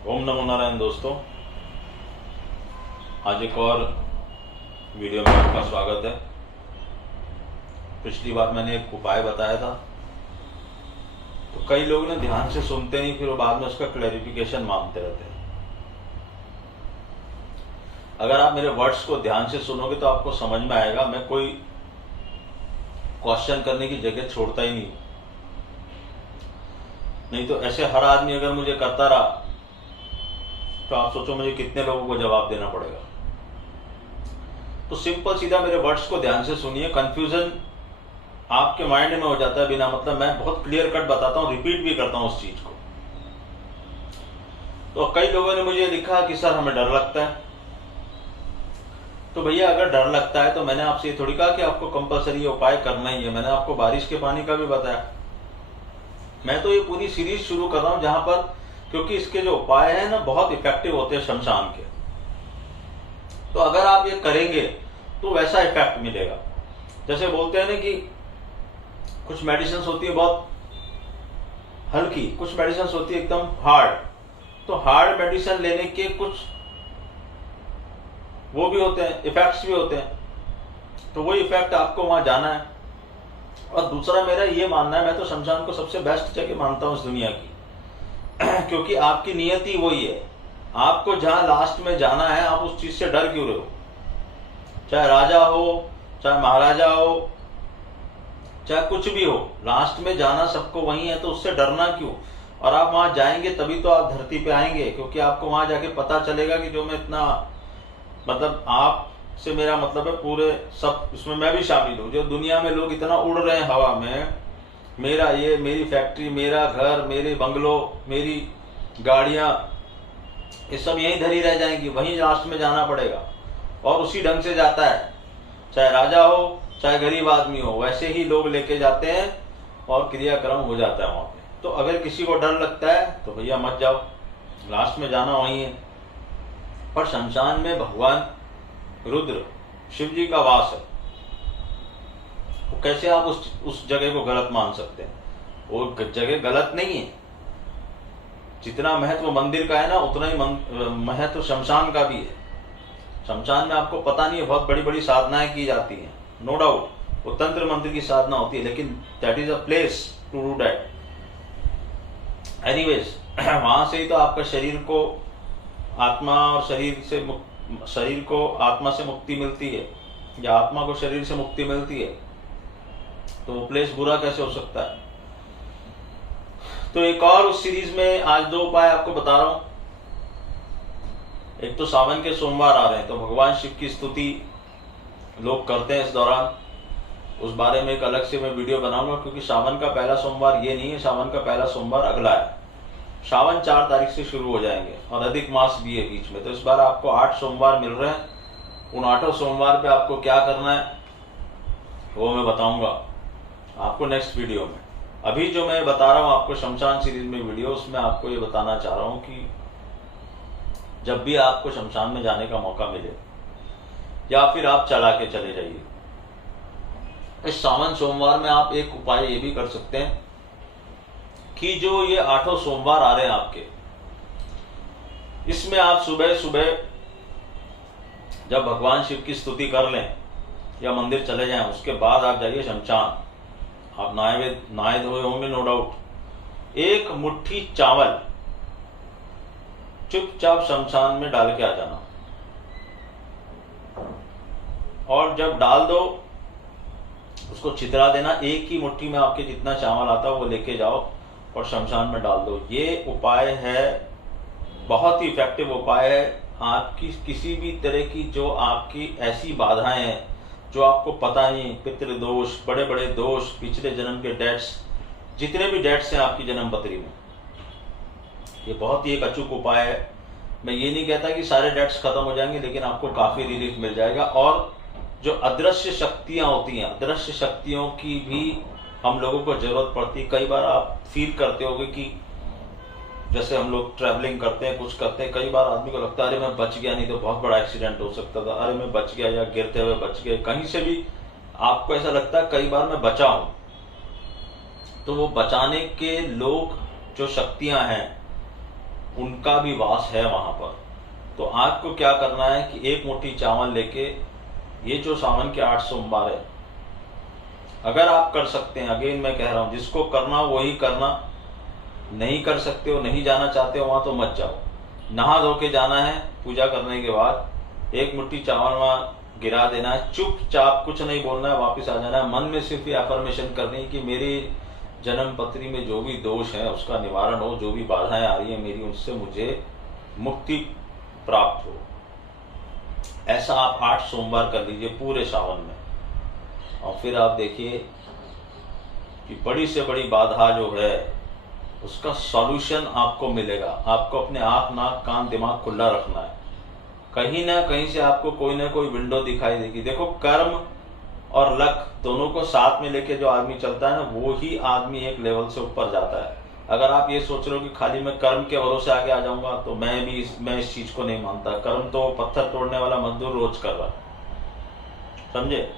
ओम नमो नारायण दोस्तों, आज एक और वीडियो में आपका स्वागत है। पिछली बार मैंने एक उपाय बताया था, तो कई लोग ने ध्यान से सुनते नहीं, फिर वो बाद में उसका क्लैरिफिकेशन मांगते रहते हैं। अगर आप मेरे वर्ड्स को ध्यान से सुनोगे तो आपको समझ में आएगा। मैं कोई क्वेश्चन करने की जगह छोड़ता ही नहीं तो ऐसे हर आदमी अगर मुझे करता रहा तो आप सोचो मुझे कितने लोगों को जवाब देना पड़ेगा। तो सिंपल सीधा मेरे वर्ड्स को ध्यान से सुनिए। कंफ्यूजन आपके माइंड में हो जाता है बिना मतलब। मैं बहुत क्लियर कट बताता हूं, रिपीट भी करता हूं उस चीज को। तो कई लोगों ने मुझे लिखा कि सर हमें डर लगता है। तो भैया अगर डर लगता है तो मैंने आपसे ये थोड़ी कहा कि आपको कंपलसरी उपाय करना ही है। मैंने आपको बारिश के पानी का भी बताया। मैं तो ये पूरी सीरीज शुरू कर रहा हूं जहां पर, क्योंकि इसके जो उपाय हैं ना बहुत इफेक्टिव होते हैं शमशान के। तो अगर आप ये करेंगे तो वैसा इफेक्ट मिलेगा। जैसे बोलते हैं ना कि कुछ मेडिसिन होती है बहुत हल्की, कुछ मेडिसिन होती है एकदम हार्ड। तो हार्ड मेडिसिन लेने के कुछ वो भी होते हैं, इफेक्ट्स भी होते हैं। तो वो इफेक्ट आपको वहां जाना है। और दूसरा मेरा ये मानना है, मैं तो शमशान को सबसे बेस्ट जगह मानता हूं इस दुनिया की क्योंकि आपकी नियति वही है। आपको जहां लास्ट में जाना है, आप उस चीज से डर क्यों रहे हो? चाहे राजा हो, चाहे महाराजा हो, चाहे कुछ भी हो, लास्ट में जाना सबको वही है। तो उससे डरना क्यों? और आप वहां जाएंगे तभी तो आप धरती पे आएंगे, क्योंकि आपको वहां जाके पता चलेगा कि जो मैं इतना मतलब आप से मेरा मतलब है पूरे सब, इसमें मैं भी शामिल हूं। जो दुनिया में लोग इतना उड़ रहे हैं हवा में, मेरा ये, मेरी फैक्ट्री, मेरा घर, मेरे बंगलो, मेरी गाड़ियां, ये सब यहीं धरी रह जाएंगी। वहीं लास्ट में जाना पड़ेगा। और उसी ढंग से जाता है, चाहे राजा हो चाहे गरीब आदमी हो, वैसे ही लोग लेके जाते हैं और क्रियाक्रम हो जाता है वहां पे। तो अगर किसी को डर लगता है तो भैया मत जाओ, लास्ट में जाना वहीं है। पर शमशान में भगवान रुद्र शिव जी का वास है। तो कैसे आप उस जगह को गलत मान सकते हैं? वो जगह गलत नहीं है। जितना महत्व मंदिर का है ना, उतना ही महत्व शमशान का भी है। शमशान में आपको पता नहीं है, बहुत बड़ी बड़ी साधनाएं की जाती हैं, नो डाउट। वो तंत्र मंत्र की साधना होती है, लेकिन that is a place to do that. Anyways वहां से ही तो आपका शरीर को आत्मा और शरीर को आत्मा से मुक्ति मिलती है, या आत्मा को शरीर से मुक्ति मिलती है। तो वो प्लेस बुरा कैसे हो सकता है? तो एक और उस सीरीज में आज दो उपाय आपको बता रहा हूं। एक तो सावन के सोमवार आ रहे हैं, तो भगवान शिव की स्तुति लोग करते हैं इस दौरान। उस बारे में एक अलग से मैं वीडियो बनाऊंगा, क्योंकि सावन का पहला सोमवार ये नहीं है, सावन का पहला सोमवार अगला है। सावन 4 तारीख से शुरू हो जाएंगे और अधिक मास भी है बीच में। तो इस बार आपको 8 सोमवार मिल रहे हैं। उन 8 सोमवार पे आपको क्या करना है वो मैं बताऊंगा आपको नेक्स्ट वीडियो में। अभी जो मैं बता रहा हूं आपको शमशान सीरीज में वीडियो, उसमें आपको ये बताना चाह रहा हूं कि जब भी आपको शमशान में जाने का मौका मिले, या फिर आप चला के चले जाइए, इस सावन सोमवार में आप एक उपाय ये भी कर सकते हैं कि जो ये 8 सोमवार आ रहे हैं आपके, इसमें आप सुबह सुबह जब भगवान शिव की स्तुति कर लें या मंदिर चले जाएं, उसके बाद आप जाइए शमशान। आप नहाए धोए होंगे नो डाउट। एक मुट्ठी चावल चुपचाप शमशान में डाल के आ जाना, और जब डाल दो उसको छितरा देना। एक ही मुट्ठी में आपके जितना चावल आता है वो लेके जाओ और शमशान में डाल दो। ये उपाय है, बहुत ही इफेक्टिव उपाय है। आपकी किसी भी तरह की जो आपकी ऐसी बाधाएं हैं जो आपको पता नहीं, पितृ दोष, बड़े बड़े दोष, पिछले जन्म के डेट्स, जितने भी डेट्स हैं आपकी जन्म पत्री में, ये बहुत ही एक अचूक उपाय है। मैं ये नहीं कहता कि सारे डेट्स खत्म हो जाएंगे, लेकिन आपको काफी रिलीफ मिल जाएगा। और जो अदृश्य शक्तियां होती हैं, अदृश्य शक्तियों की भी हम लोगों को जरूरत पड़ती है। कई बार आप फील करते होंगे कि जैसे हम लोग ट्रैवलिंग करते हैं, कुछ करते हैं, कई बार आदमी को लगता है अरे मैं बच गया, नहीं तो बहुत बड़ा एक्सीडेंट हो सकता था, अरे मैं बच गया, या गिरते हुए बच गए, कहीं से भी आपको ऐसा लगता है कई बार मैं बचा हूं। तो वो बचाने के लोग, जो शक्तियां हैं, उनका भी वास है वहां पर। तो आपको क्या करना है कि एक मुट्ठी चावल लेके, ये जो सावन के 8 सोमवार है, अगर आप कर सकते हैं, अगेन मैं कह रहा हूं, जिसको करना वही करना, नहीं कर सकते हो, नहीं जाना चाहते हो वहां, तो मत जाओ। नहा धो के जाना है, पूजा करने के बाद एक मुट्ठी चावल वहां गिरा देना है, चुपचाप कुछ नहीं बोलना है, वापस आ जाना है। मन में सिर्फ ये अफर्मेशन करनी है कि मेरी जन्म पत्री में जो भी दोष है उसका निवारण हो, जो भी बाधाएं आ रही है मेरी, उससे मुझे मुक्ति प्राप्त हो। ऐसा आप 8 सोमवार कर लीजिए पूरे सावन में, और फिर आप देखिए कि बड़ी से बड़ी बाधा जो है उसका सॉल्यूशन आपको मिलेगा। आपको अपने आंख, नाक, कान, दिमाग खुला रखना है। कहीं ना कहीं से आपको कोई ना कोई विंडो दिखाई देगी। देखो, कर्म और लक दोनों को साथ में लेके जो आदमी चलता है ना, वो ही आदमी एक लेवल से ऊपर जाता है। अगर आप ये सोच रहे हो कि खाली मैं कर्म के भरोसे आगे आ जाऊंगा, तो मैं इस चीज को नहीं मानता। कर्म तो पत्थर तोड़ने वाला मजदूर रोज कर रहा है, समझे।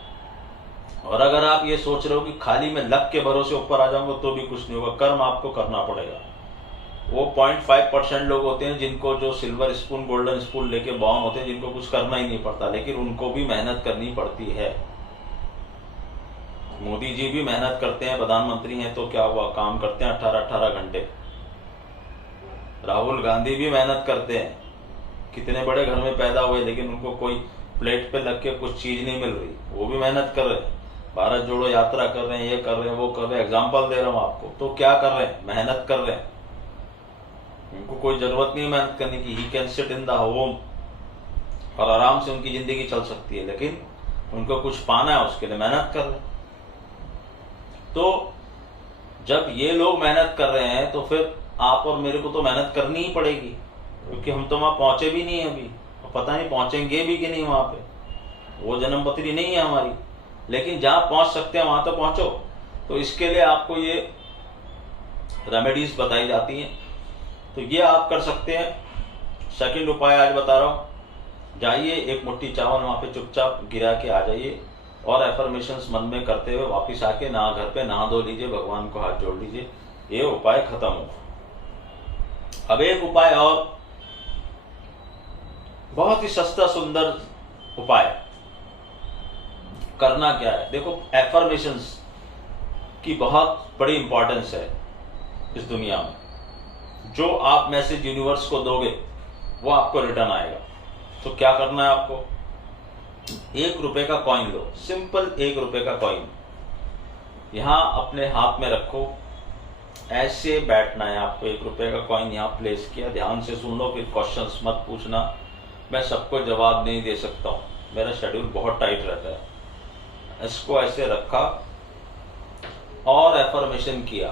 और अगर आप ये सोच रहे हो कि खाली मैं लक के भरोसे ऊपर आ जाऊंगा, तो भी कुछ नहीं होगा। कर्म आपको करना पड़ेगा। वो 0.5% लोग होते हैं जिनको, जो सिल्वर स्पून, गोल्डन स्पून लेके बाउन होते हैं, जिनको कुछ करना ही नहीं पड़ता, लेकिन उनको भी मेहनत करनी पड़ती है। मोदी जी भी मेहनत करते हैं, प्रधानमंत्री हैं तो क्या हुआ, काम करते हैं 18-18 घंटे। राहुल गांधी भी मेहनत करते हैं, कितने बड़े घर में पैदा हुए, लेकिन उनको कोई प्लेट पे लग के कुछ चीज नहीं मिल रही, वो भी मेहनत कर रहे हैं। भारत जोड़ो यात्रा कर रहे हैं, ये कर रहे हैं, वो कर रहे हैं, एग्जाम्पल दे रहा हूं आपको। तो क्या कर रहे हैं, मेहनत कर रहे हैं। उनको कोई जरूरत नहीं मेहनत करने की। He can sit in the home और आराम से उनकी जिंदगी चल सकती है, लेकिन उनको कुछ पाना है, उसके लिए मेहनत कर रहे हैं। तो जब ये लोग मेहनत कर रहे हैं, तो फिर आप और मेरे को तो मेहनत करनी ही पड़ेगी, क्योंकि हम तो वहां पहुंचे भी नहीं अभी, और पता नहीं पहुंचेंगे भी कि नहीं वहां पे। वो जन्मपत्री नहीं है हमारी, लेकिन जहां पहुंच सकते हैं वहां तो पहुंचो। तो इसके लिए आपको ये रेमेडीज बताई जाती हैं, तो ये आप कर सकते हैं। सेकंड उपाय आज बता रहा हूं, जाइए एक मुट्ठी चावल वहां पे चुपचाप गिरा के आ जाइए, और एफर्मेशंस मन में करते हुए वापिस आके घर पे नहा धो लीजिए, भगवान को हाथ जोड़ लीजिए, ये उपाय खत्म हो। अब एक उपाय और, बहुत ही सस्ता सुंदर उपाय। करना क्या है, देखो, एफर्मेशंस की बहुत बड़ी इंपॉर्टेंस है इस दुनिया में। जो आप मैसेज यूनिवर्स को दोगे वो आपको रिटर्न आएगा। तो क्या करना है आपको, 1 रुपए का कॉइन लो, सिंपल 1 रुपए का कॉइन यहां अपने हाथ में रखो, ऐसे बैठना है आपको। 1 रुपए का कॉइन यहां प्लेस किया, ध्यान से सुन लो, फिर क्वेश्चंस मत पूछना, मैं सबको जवाब नहीं दे सकता हूं, मेरा शेड्यूल बहुत टाइट रहता है। इसको ऐसे रखा और एफर्मेशन किया।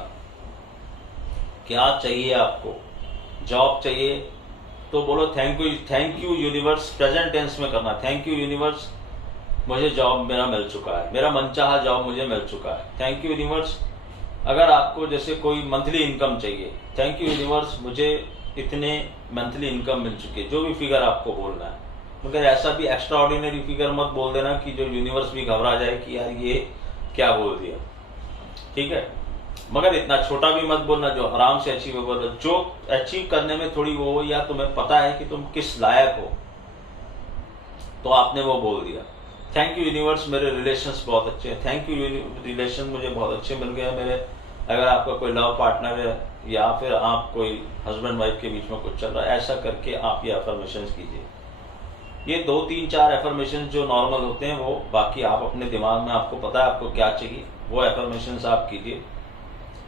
क्या चाहिए आपको, जॉब चाहिए तो बोलो thank you universe, present tense में करना, थैंक यू यूनिवर्स, मुझे जॉब मेरा मिल चुका है, मेरा मनचाहा जॉब मुझे मिल चुका है, थैंक यू यूनिवर्स। अगर आपको जैसे कोई मंथली इनकम चाहिए, थैंक यू यूनिवर्स, मुझे इतने मंथली इनकम मिल चुकी है, जो भी फिगर आपको बोलना है। मगर ऐसा भी एक्स्ट्रा ऑर्डिनरी फिगर मत बोल देना कि जो यूनिवर्स भी घबरा जाए कि यार ये क्या बोल दिया, ठीक है। मगर इतना छोटा भी मत बोलना जो आराम से अचीवेबल हो, जो अचीव करने में थोड़ी वो हो, या तुम्हें पता है कि तुम किस लायक हो, तो आपने वो बोल दिया। थैंक यू यूनिवर्स, मेरे रिलेशंस बहुत अच्छे हैं, थैंक यू रिलेशन मुझे बहुत अच्छे मिल गए मेरे। अगर आपका कोई लव पार्टनर है, या फिर आप कोई हस्बैंड वाइफ के बीच में कुछ चल रहा है, ऐसा करके आप ये अफर्मेशंस कीजिए। ये 2, 3, 4 एफर्मेशंस जो नॉर्मल होते हैं, वो बाकी आप अपने दिमाग में, आपको पता है आपको क्या चाहिए, वो एफर्मेशंस आप कीजिए।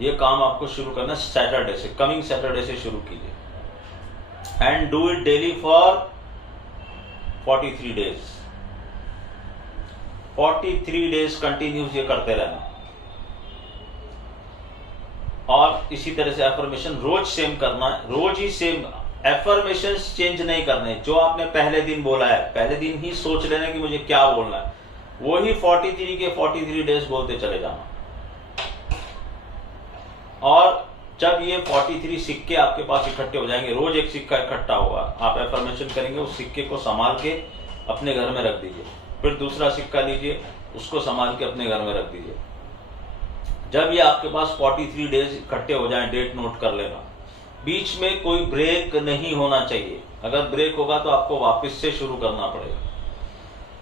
ये काम आपको शुरू करना सैटरडे से, कमिंग सैटरडे से शुरू कीजिए, and do it daily for 43 days. 43 days continuous ये करते रहना, और इसी तरह से एफर्मेशन रोज सेम करना है, रोज ही सेम एफर्मेशन चेंज नहीं करने। जो आपने पहले दिन बोला है, पहले दिन ही सोच लेना कि मुझे क्या बोलना है, वो ही 43 के 43 डेज बोलते चले जाना। और जब ये 43 सिक्के आपके पास इकट्ठे हो जाएंगे, रोज एक सिक्का इकट्ठा होगा, आप एफर्मेशन करेंगे, उस सिक्के को संभाल के अपने घर में रख दीजिए। फिर दूसरा सिक्का लीजिए, उसको संभाल के अपने घर में रख दीजिए। जब ये आपके पास 43 डेज इकट्ठे हो जाएं, डेट नोट कर लेना, बीच में कोई ब्रेक नहीं होना चाहिए। अगर ब्रेक होगा तो आपको वापस से शुरू करना पड़ेगा।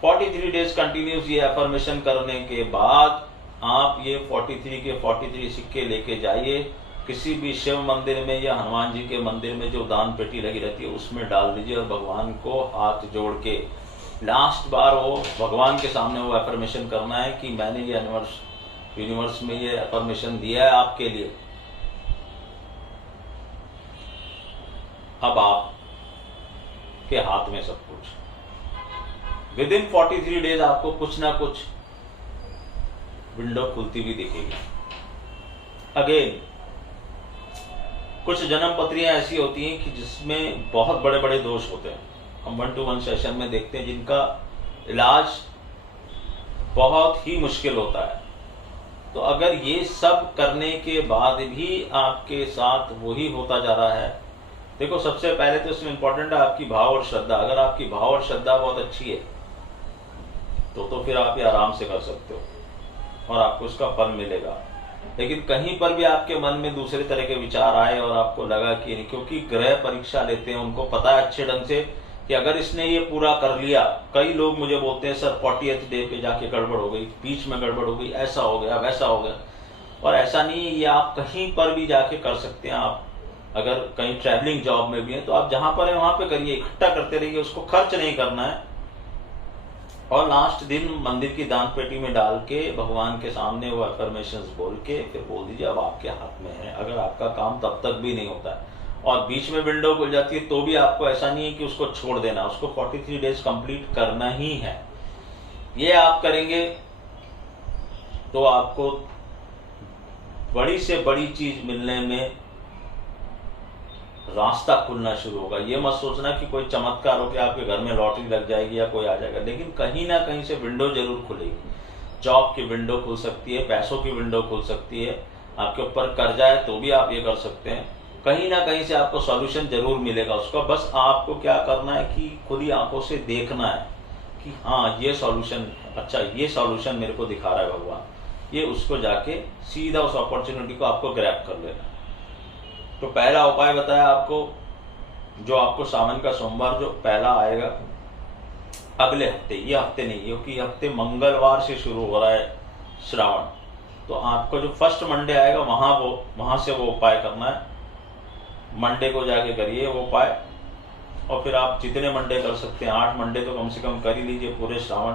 43 डेज कंटिन्यूस ये एफर्मेशन करने के बाद आप ये 43 के 43 सिक्के लेके जाइए, किसी भी शिव मंदिर में या हनुमान जी के मंदिर में जो दान पेटी लगी रहती है उसमें डाल दीजिए और भगवान को हाथ जोड़ के लास्ट बार वो भगवान के सामने वो एफर्मेशन करना है कि मैंने ये यूनिवर्स में ये एफर्मेशन दिया है आपके लिए, अब आप के हाथ में सब कुछ। विद इन 43 डेज आपको कुछ ना कुछ विंडो खुलती हुई दिखेगी। अगेन कुछ जन्म पत्रियां ऐसी होती हैं कि जिसमें बहुत बड़े बड़े दोष होते हैं, हम 1-to-1 सेशन में देखते हैं, जिनका इलाज बहुत ही मुश्किल होता है। तो अगर ये सब करने के बाद भी आपके साथ वही होता जा रहा है, देखो सबसे पहले तो इसमें इंपॉर्टेंट है आपकी भाव और श्रद्धा। अगर आपकी भाव और श्रद्धा बहुत अच्छी है तो फिर आप ये आराम से कर सकते हो और आपको उसका फल मिलेगा। लेकिन कहीं पर भी आपके मन में दूसरे तरह के विचार आए और आपको लगा कि नहीं, क्योंकि ग्रह परीक्षा लेते हैं, उनको पता है अच्छे ढंग से कि अगर इसने ये पूरा कर लिया, कई लोग मुझे बोलते हैं सर 40th डे पे जाके गड़बड़ हो गई, बीच में गड़बड़ हो गई, ऐसा हो गया वैसा हो गया। और ऐसा नहीं है, ये आप कहीं पर भी जाके कर सकते हैं। आप अगर कहीं ट्रैवलिंग जॉब में भी हैं तो आप जहां पर है वहां पे करिए, इकट्ठा करते रहिए, उसको खर्च नहीं करना है। और लास्ट दिन मंदिर की दान पेटी में डाल के भगवान के सामने वो अफर्मेशंस बोल के फिर बोल दीजिए अब आपके हाथ में है। अगर आपका काम तब तक भी नहीं होता है और बीच में विंडो खुल जाती है तो भी आपको ऐसा नहीं है कि उसको छोड़ देना, उसको 43 डेज कंप्लीट करना ही है। ये आप करेंगे तो आपको बड़ी से बड़ी चीज मिलने में रास्ता खुलना शुरू होगा। ये मत सोचना कि कोई चमत्कार हो कि आपके घर में लॉटरी लग जाएगी या कोई आ जाएगा, लेकिन कहीं ना कहीं से विंडो जरूर खुलेगी। जॉब की विंडो खुल सकती है, पैसों की विंडो खुल सकती है, आपके ऊपर कर्जा है तो भी आप ये कर सकते हैं। कहीं ना कहीं से आपको सॉल्यूशन जरूर मिलेगा उसका। बस आपको क्या करना है कि खुली आंखों से देखना है कि हाँ ये सॉल्यूशन, अच्छा ये सॉल्यूशन मेरे को दिखा रहा है भगवान, ये उसको जाके सीधा उस अपॉर्चुनिटी को आपको ग्रैब कर लेना। तो पहला उपाय बताया आपको, जो आपको सावन का सोमवार जो पहला आएगा अगले हफ्ते, ये हफ्ते नहीं, क्योंकि ये हफ्ते मंगलवार से शुरू हो रहा है श्रावण, तो आपको जो फर्स्ट मंडे आएगा वहां से वो उपाय करना है। मंडे को जाके करिए वो उपाय और फिर आप जितने मंडे कर सकते हैं, 8 मंडे तो कम से कम कर ही लीजिए पूरे श्रावण।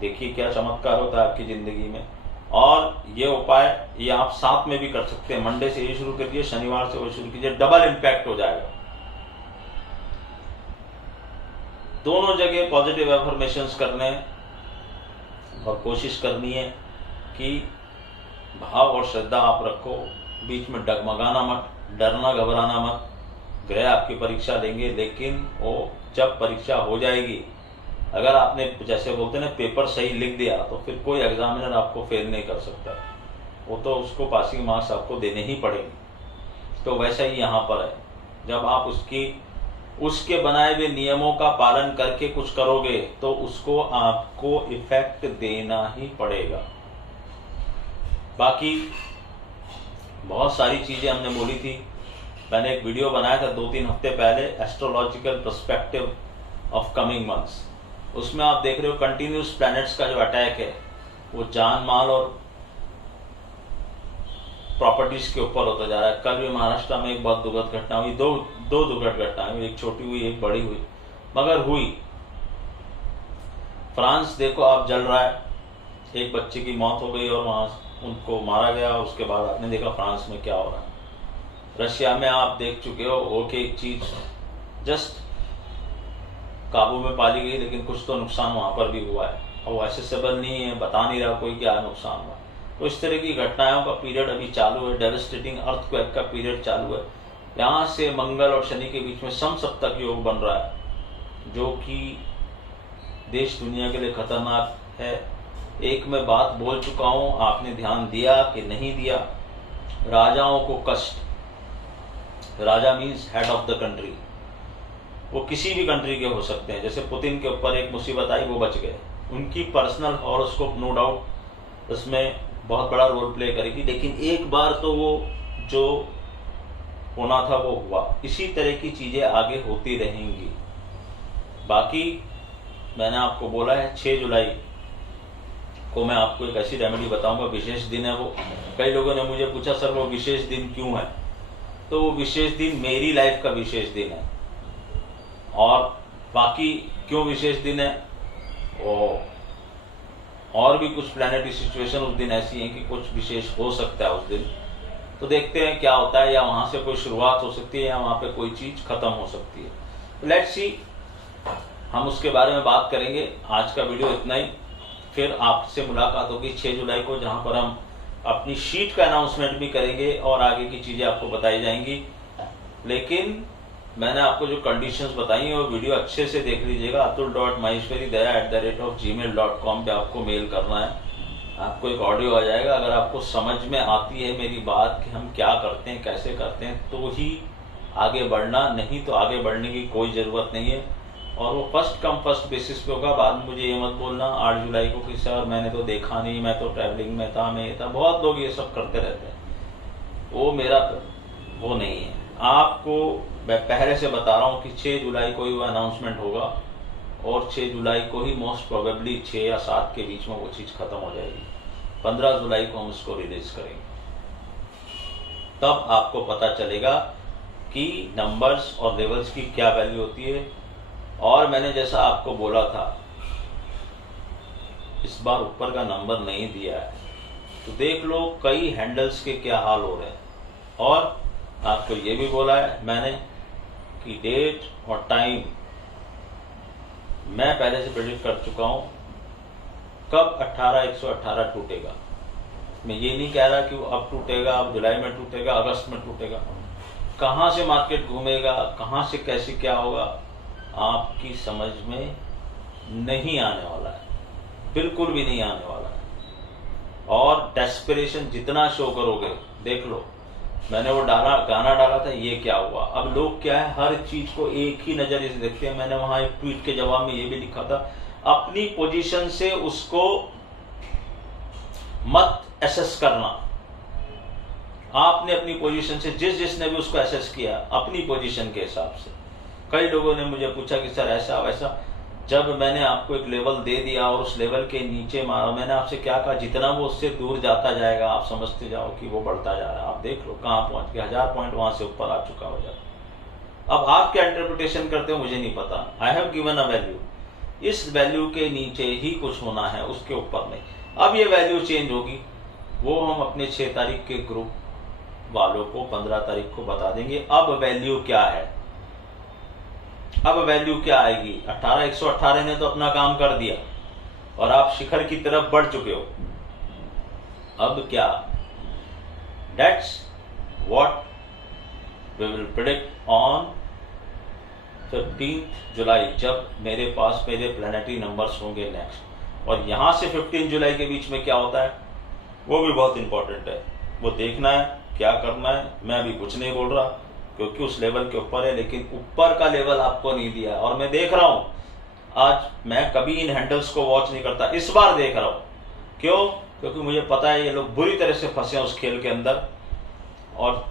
देखिए क्या चमत्कार होता है आपकी जिंदगी में। और ये उपाय ये आप साथ में भी कर सकते हैं। मंडे से ये शुरू करिए, शनिवार से वो शुरू कीजिए, डबल इम्पैक्ट हो जाएगा। दोनों जगह पॉजिटिव एफर्मेशंस करने और कोशिश करनी है कि भाव और श्रद्धा आप रखो, बीच में डगमगाना मत, डरना घबराना मत। ग्रह आपकी परीक्षा लेंगे, लेकिन वो जब परीक्षा हो जाएगी, अगर आपने जैसे बोलते हैं ना पेपर सही लिख दिया तो फिर कोई एग्जामिनर आपको फेल नहीं कर सकता, वो तो उसको पासिंग मार्क्स आपको देने ही पड़ेंगे। तो वैसा ही यहाँ पर है, जब आप उसके बनाए हुए नियमों का पालन करके कुछ करोगे तो उसको आपको इफेक्ट देना ही पड़ेगा। बाकी बहुत सारी चीजें हमने बोली थी, मैंने एक वीडियो बनाया था 2-3 हफ्ते पहले, astrological perspective of coming months. उसमें आप देख रहे हो कंटिन्यूस प्लैनेट्स का जो अटैक है वो जान माल और प्रॉपर्टीज के ऊपर होता जा रहा है। कल भी महाराष्ट्र में एक बहुत दुखद घटना हुई, दो दुखद घटनाएं हुई, एक छोटी हुई एक बड़ी हुई, मगर हुई। फ्रांस देखो आप जल रहा है, एक बच्चे की मौत हो गई और वहां उनको मारा गया। उसके बाद आपने देखा फ्रांस में क्या हो रहा है। रशिया में आप देख चुके हो, ओके एक चीज जस्ट काबू में पाली गई, लेकिन कुछ तो नुकसान वहां पर भी हुआ है और वो एसेसेबल नहीं है, बता नहीं रहा कोई क्या नुकसान हुआ। तो इस तरह की घटनाओं का पीरियड अभी चालू है, डेवस्टेटिंग अर्थक्वेक का पीरियड चालू है। यहाँ से मंगल और शनि के बीच में समसप्तक योग बन रहा है, जो कि देश दुनिया के लिए खतरनाक है। एक मैं बात बोल चुका हूं, आपने ध्यान दिया कि नहीं दिया। राजाओं को कष्ट, राजा means head of the country, वो किसी भी कंट्री के हो सकते हैं। जैसे पुतिन के ऊपर एक मुसीबत आई, वो बच गए। उनकी पर्सनल हॉरोस्कोप नो डाउट उसमें बहुत बड़ा रोल प्ले करेगी, लेकिन एक बार तो वो जो होना था वो हुआ। इसी तरह की चीज़ें आगे होती रहेंगी। बाकी मैंने आपको बोला है 6 जुलाई को मैं आपको एक ऐसी रेमेडी बताऊंगा, विशेष दिन है वो। कई लोगों ने मुझे पूछा सर वो विशेष दिन क्यों है, तो वो विशेष दिन मेरी लाइफ का विशेष दिन है। और बाकी क्यों विशेष दिन है, और भी कुछ प्लैनेटरी सिचुएशन उस दिन ऐसी हैं कि कुछ विशेष हो सकता है उस दिन। तो देखते हैं क्या होता है, या वहां से कोई शुरुआत हो सकती है या वहां पे कोई चीज खत्म हो सकती है। तो लेट्स सी, हम उसके बारे में बात करेंगे। आज का वीडियो इतना ही, फिर आपसे मुलाकात होगी 6 जुलाई को, जहां पर हम अपनी शीट का अनाउंसमेंट भी करेंगे और आगे की चीजें आपको बताई जाएंगी। लेकिन मैंने आपको जो कंडीशंस बताई हैं वो वीडियो अच्छे से देख लीजिएगा। atul.maheshwaridaya@gmail.com पे आपको मेल करना है। आपको एक ऑडियो आ जाएगा। अगर आपको समझ में आती है मेरी बात कि हम क्या करते हैं, कैसे करते हैं, तो ही आगे बढ़ना, नहीं तो आगे बढ़ने की कोई ज़रूरत नहीं है। और वो फर्स्ट कम फर्स्ट बेसिस पे होगा। बाद में मुझे ये मत बोलना 8 जुलाई को कि सर मैंने तो देखा नहीं, मैं तो ट्रैवलिंग में था, मैं ये था। बहुत लोग ये सब करते रहते हैं, वो मेरा वो नहीं है। आपको मैं पहले से बता रहा हूँ कि 6 जुलाई को ही वो अनाउंसमेंट होगा, और 6 जुलाई को ही मोस्ट प्रोबेबली 6 या 7 के बीच में वो चीज़ खत्म हो जाएगी। 15 जुलाई को हम उसको रिलीज करेंगे। तब आपको पता चलेगा कि नंबर्स और लेवल्स की क्या वैल्यू होती है। और मैंने जैसा आपको बोला था, इस बार ऊपर का नंबर नहीं दिया है, तो देख लो कई हैंडल्स के क्या हाल हो रहे हैं। और आपको ये भी बोला है मैंने कि डेट और टाइम मैं पहले से प्रेडिक्ट कर चुका हूं, कब 118 टूटेगा। मैं ये नहीं कह रहा कि वो अब टूटेगा, अब जुलाई में टूटेगा, अगस्त में टूटेगा। कहां से मार्केट घूमेगा, कहां से कैसे क्या होगा, आपकी समझ में नहीं आने वाला है, बिल्कुल भी नहीं आने वाला है। और डेस्परेशन जितना शो करोगे, देख लो मैंने वो गाना डाला था, ये क्या हुआ। अब लोग क्या है, हर चीज को एक ही नजरिए से देखते हैं। मैंने वहां एक ट्वीट के जवाब में ये भी लिखा था, अपनी पोजीशन से उसको मत एसेस करना। आपने अपनी पोजीशन से, जिसने भी उसको एसेस किया अपनी पोजीशन के हिसाब से। कई लोगों ने मुझे पूछा कि सर ऐसा वैसा। जब मैंने आपको एक लेवल दे दिया और उस लेवल के नीचे मारा, मैंने आपसे क्या कहा, जितना वो उससे दूर जाता जाएगा आप समझते जाओ कि वो बढ़ता जा रहा है। आप देख लो कहाँ पहुंच गया, 1000 पॉइंट वहां से ऊपर आ चुका हो जाता। अब आप क्या इंटरप्रिटेशन करते हो मुझे नहीं पता। I have given a value, इस वैल्यू के नीचे ही कुछ होना है, उसके ऊपर नहीं। अब ये वैल्यू चेंज होगी, वो हम अपने 6 तारीख के ग्रुप वालों को 15 तारीख को बता देंगे। अब वैल्यू क्या है, अब वैल्यू क्या आएगी। 18118 ने तो अपना काम कर दिया और आप शिखर की तरफ बढ़ चुके हो। अब क्या, that's what we will predict on 15 July, जब मेरे पास मेरे प्लैनेटरी नंबर्स होंगे नेक्स्ट। और यहां से 15 जुलाई के बीच में क्या होता है वो भी बहुत इंपॉर्टेंट है, वो देखना है क्या करना है। मैं अभी कुछ नहीं बोल रहा क्योंकि उस लेवल के ऊपर है, लेकिन ऊपर का लेवल आपको नहीं दिया। और मैं देख रहा हूं, आज मैं कभी इन हैंडल्स को वॉच नहीं करता, इस बार देख रहा हूं। क्यों? क्योंकि मुझे पता है ये लोग बुरी तरह से फंसे हैं उस खेल के अंदर। और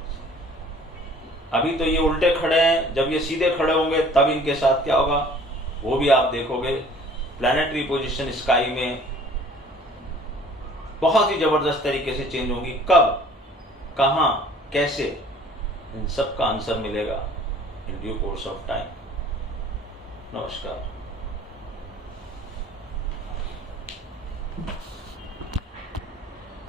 अभी तो ये उल्टे खड़े हैं, जब ये सीधे खड़े होंगे तब इनके साथ क्या होगा वो भी आप देखोगे। प्लैनेटरी पोजीशन स्काई में बहुत ही जबरदस्त तरीके से चेंज होंगी। कब, कहां, कैसे, इन सब का आंसर मिलेगा in due course of time. नमस्कार।